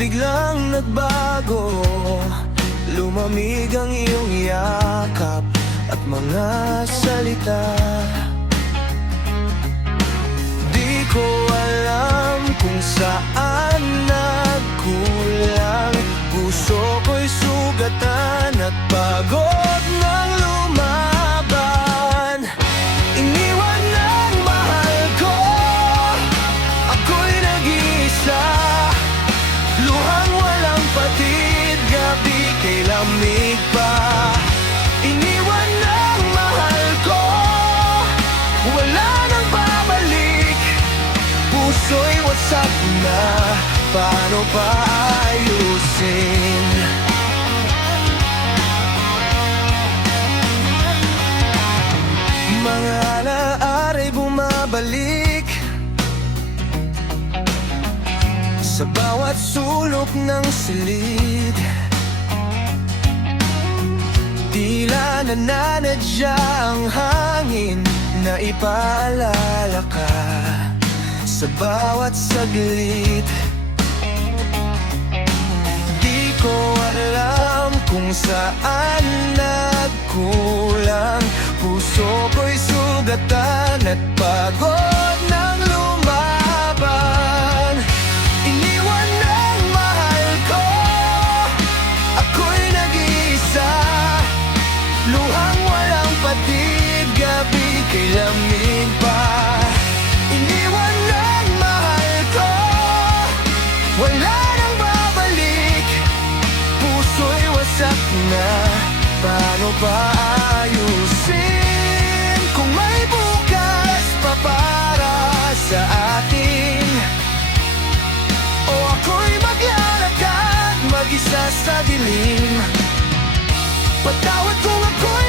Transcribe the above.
biglang nagbago. Lumamig ang iyong yakap at mga salita. Di ko alam kung saan nagkulang. Puso ko'y sugatan at pagod ng lumaban. Iniwan ng mahal ko, ako'y nag-iisa. Luhang walang patid, gabi kay lamig pa. Iniwan ng mahal ko, wala nang babalik. Puso'y wasak na, paano pa ayusin? Mga alaaray bumabalik sa bawat sulok ng silid. Tila nananadya ang hangin na ipaalala ka sa bawat saglit. Di ko alam kung saan nagkulang. Puso ko'y sugatan at pagod ng lumaban. Iniwan ng mahal ko, ako'y nag-iisa. Luhang walang patid, gabi kay lamig pa. Iniwan ng mahal ko, wala nang babalik. Puso'y wasak na, paano pa ayusin? Kung may bukas pa para sa atin, o ako'y maglalakad mag-isa sa dilim. Patawad kung ako'y